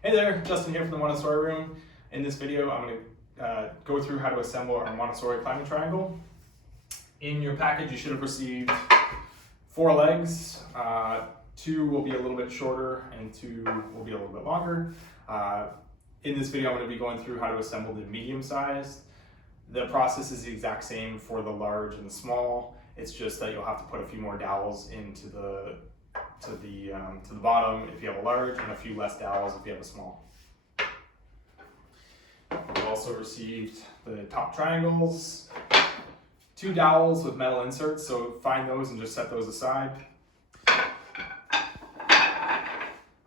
Hey there, Justin here from the Montessori Room. In this video, I'm going to go through how to assemble our Montessori Climbing Triangle. In your package, you should have received 4 legs. 2 will be a little bit shorter and 2 will be a little bit longer. In this video, I'm going to be going through how to assemble the medium size. The process is the exact same for the large and the small. It's just that you'll have to put a few more dowels into the bottom if you have a large, and a few less dowels if you have a small. We've also received the top triangles, 2 dowels with metal inserts, so find those and just set those aside. A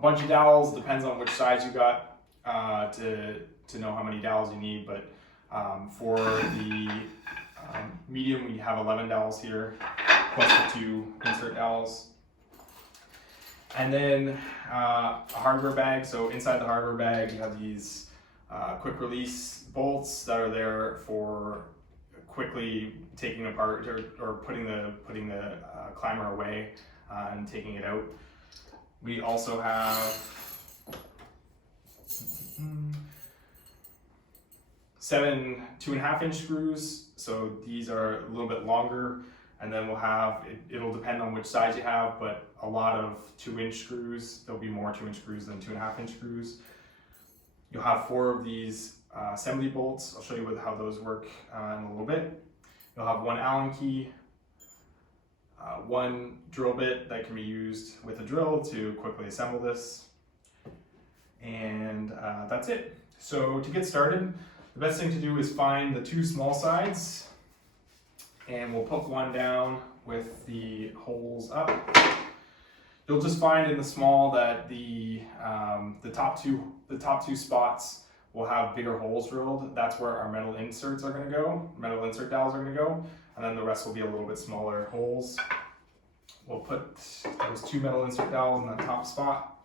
bunch of dowels, depends on which size you got to know how many dowels you need, but for the medium we have 11 dowels here, plus the 2 insert dowels. And then a hardware bag. So inside the hardware bag, you have these quick release bolts that are there for quickly taking apart or putting the climber away and taking it out. We also have 7 2.5-inch screws. So these are a little bit longer. And then we'll have, it'll depend on which size you have, but a lot of 2-inch screws. There'll be more 2-inch screws than 2.5-inch screws. You'll have 4 of these assembly bolts. I'll show you how those work in a little bit. You'll have 1 Allen key, 1 drill bit that can be used with a drill to quickly assemble this. And that's it. So to get started, the best thing to do is find the 2 small sides. And we'll put one down with the holes up. You'll just find in the small that the top two spots will have bigger holes drilled. That's where our metal inserts are going to go. Metal insert dowels are going to go, and then the rest will be a little bit smaller holes. We'll put those 2 metal insert dowels in that top spot,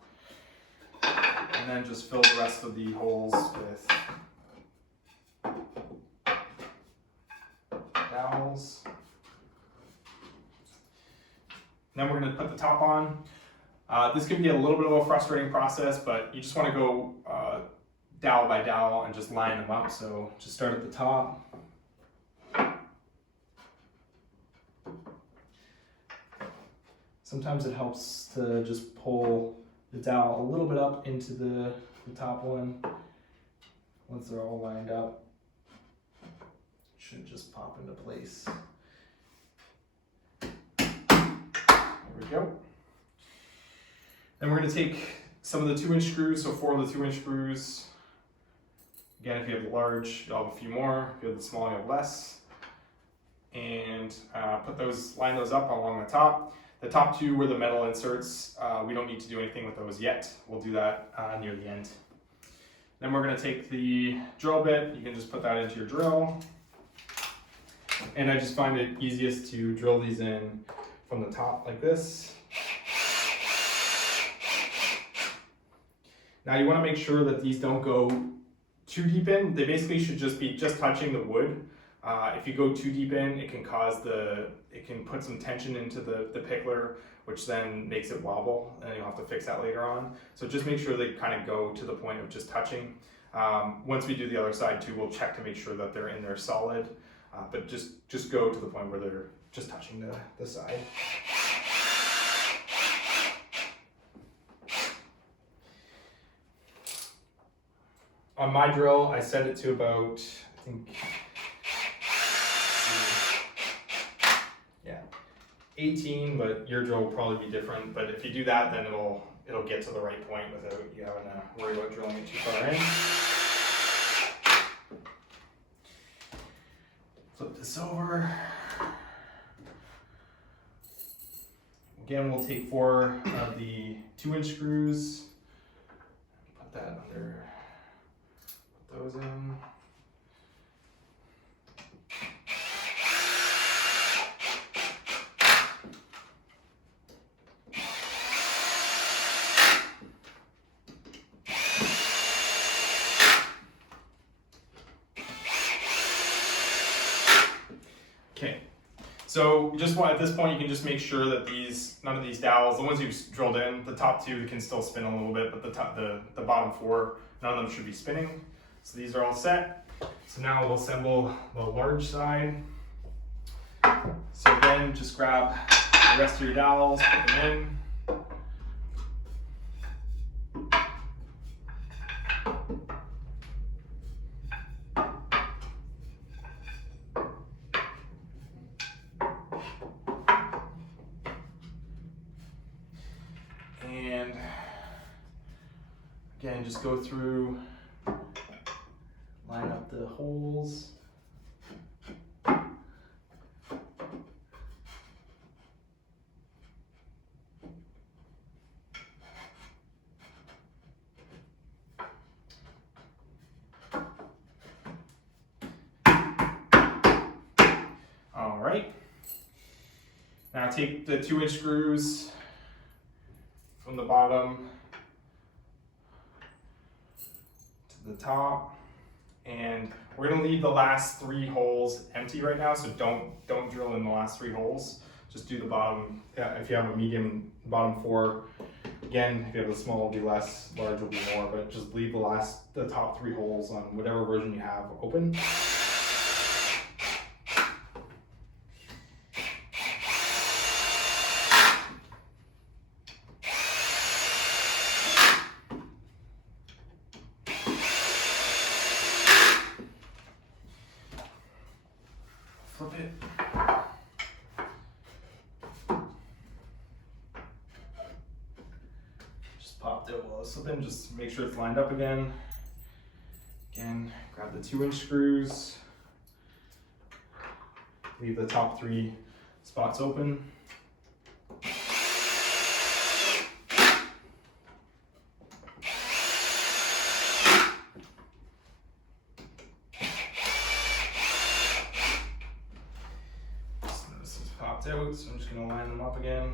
and then just fill the rest of the holes with dowels. Then we're going to put the top on. This can be a little bit of a frustrating process, but you just want to go dowel by dowel and just line them up. So just start at the top. Sometimes it helps to just pull the dowel a little bit up into the top one. Once they're all lined up, should just pop into place. There we go. Then we're going to take some of the 2-inch screws, so 4 of the 2-inch screws. Again, if you have the large, you'll have a few more. If you have the small, you have less. And line those up along the top. The top 2 were the metal inserts. We don't need to do anything with those yet. We'll do that near the end. Then we're going to take the drill bit. You can just put that into your drill. And I just find it easiest to drill these in from the top like this. Now you want to make sure that these don't go too deep in. They basically should just be touching the wood. If you go too deep in, it can put some tension into the pickler, which then makes it wobble, and you'll have to fix that later on. So just make sure they kind of go to the point of just touching. Once we do the other side too, we'll check to make sure that they're in there solid. But just go to the point where they're just touching the side. On my drill, I set it to about, I think, 18, but your drill will probably be different. But if you do that, then it'll get to the right point without you having to worry about drilling it too far in. Flip this over. Again, we'll take 4 of the 2-inch screws. Put that under. Put those in. So just at this point, you can just make sure that none of these dowels, the ones you've drilled in, the top two can still spin a little bit, but the bottom four, none of them should be spinning. So these are all set. So now we'll assemble the large side. So again, just grab the rest of your dowels, put them in. And again, just go through, line up the holes. All right. Now take the 2-inch screws from the bottom to the top, and we're going to leave the last 3 holes empty right now, so don't drill in the last 3 holes. Just do the bottom. If you have a medium, bottom 4. Again, if you have a small, it'll be less, large will be more, but just leave the top 3 holes on whatever version you have open. Flip it. Just popped it while I was slipping, just make sure it's lined up again. Again, grab the 2-inch screws. Leave the top 3 spots open. Popped out, so I'm just going to line them up again.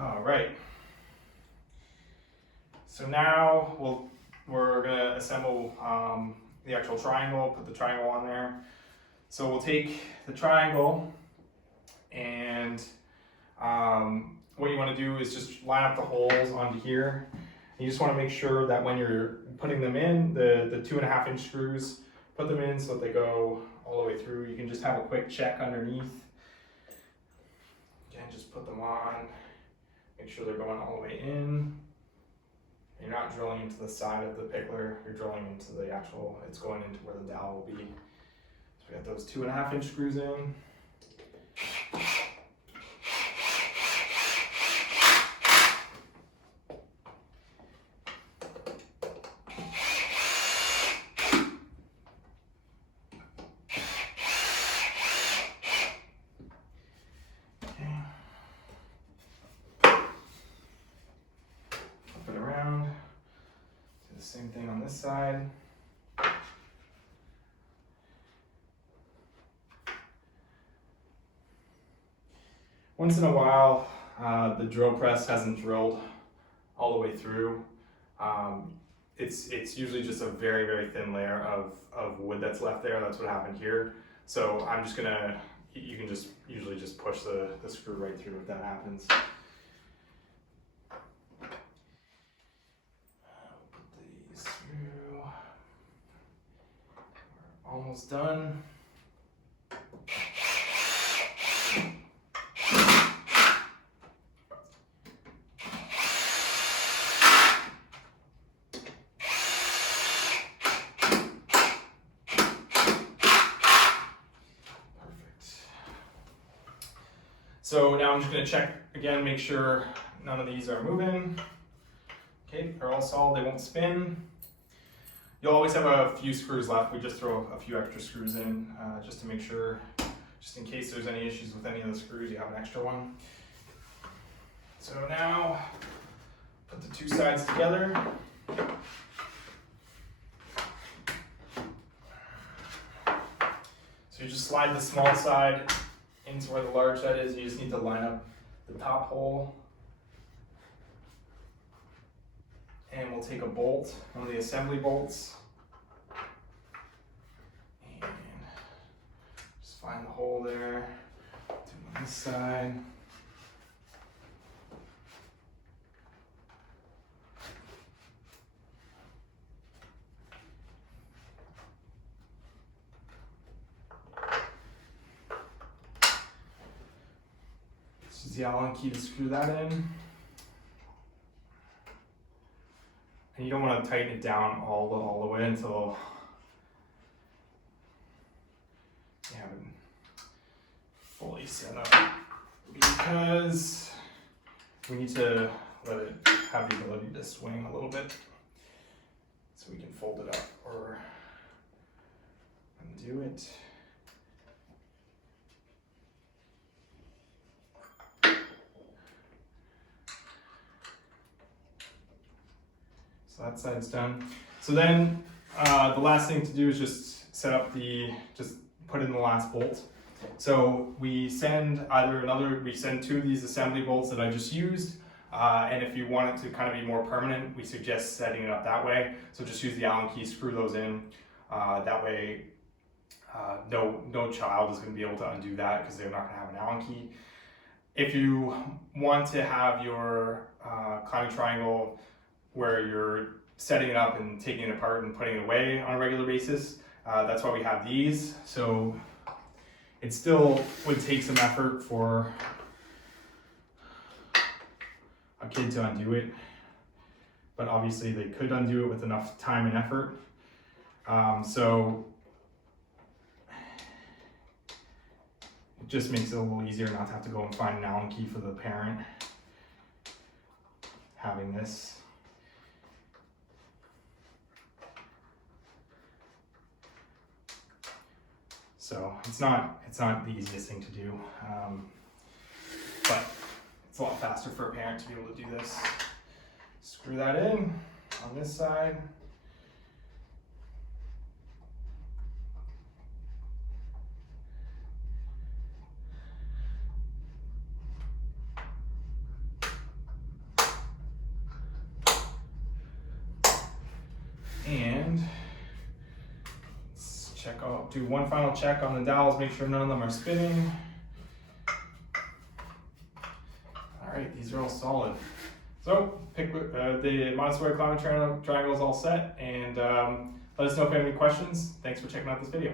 All right. So now we're gonna assemble the actual triangle, put the triangle on there. So we'll take the triangle, and what you wanna do is just line up the holes onto here. You just wanna make sure that when you're putting them in, the 2.5-inch screws, put them in so that they go all the way through. You can just have a quick check underneath. Again, just put them on. Make sure they're going all the way in. You're not drilling into the side of the pickler, you're drilling into the actual, it's going into where the dowel will be. So we got those 2.5-inch screws in. Same thing on this side. Once in a while, the drill press hasn't drilled all the way through. It's usually just a very, very thin layer of wood that's left there. That's what happened here. So I'm just gonna, you can just usually just push the screw right through if that happens. Almost done. So now I'm just going to check again, make sure none of these are moving. Okay, they're all solid, they won't spin. You'll always have a few screws left. We just throw a few extra screws in just to make sure just in case there's any issues with any of the screws, you have an extra one. So now, put the two sides together. So you just slide the small side into where the large side is. You just need to line up the top hole. And we'll take a bolt, one of the assembly bolts, and just find the hole there. Do it on this side. This is the Allen key to screw that in. And you don't want to tighten it down all the way until you have it fully set up, because we need to let it have the ability to swing a little bit so we can fold it up or undo it. So that side's done. So then the last thing to do is just set up just put in the last bolt. So we send two of these assembly bolts that I just used. And if you want it to kind of be more permanent, we suggest setting it up that way. So just use the Allen key, screw those in. That way, no child is going to be able to undo that because they're not going to have an Allen key. If you want to have your climbing triangle where you're setting it up and taking it apart and putting it away on a regular basis, that's why we have these. So it still would take some effort for a kid to undo it, but obviously they could undo it with enough time and effort. So it just makes it a little easier not to have to go and find an Allen key for the parent having this. So it's not the easiest thing to do, but it's a lot faster for a parent to be able to do this. Screw that in on this side. And I'll do one final check on the dowels, make sure none of them are spinning. All right, these are all solid. So pick the Montessori Climbing Triangle is all set, and let us know if you have any questions. Thanks for checking out this video.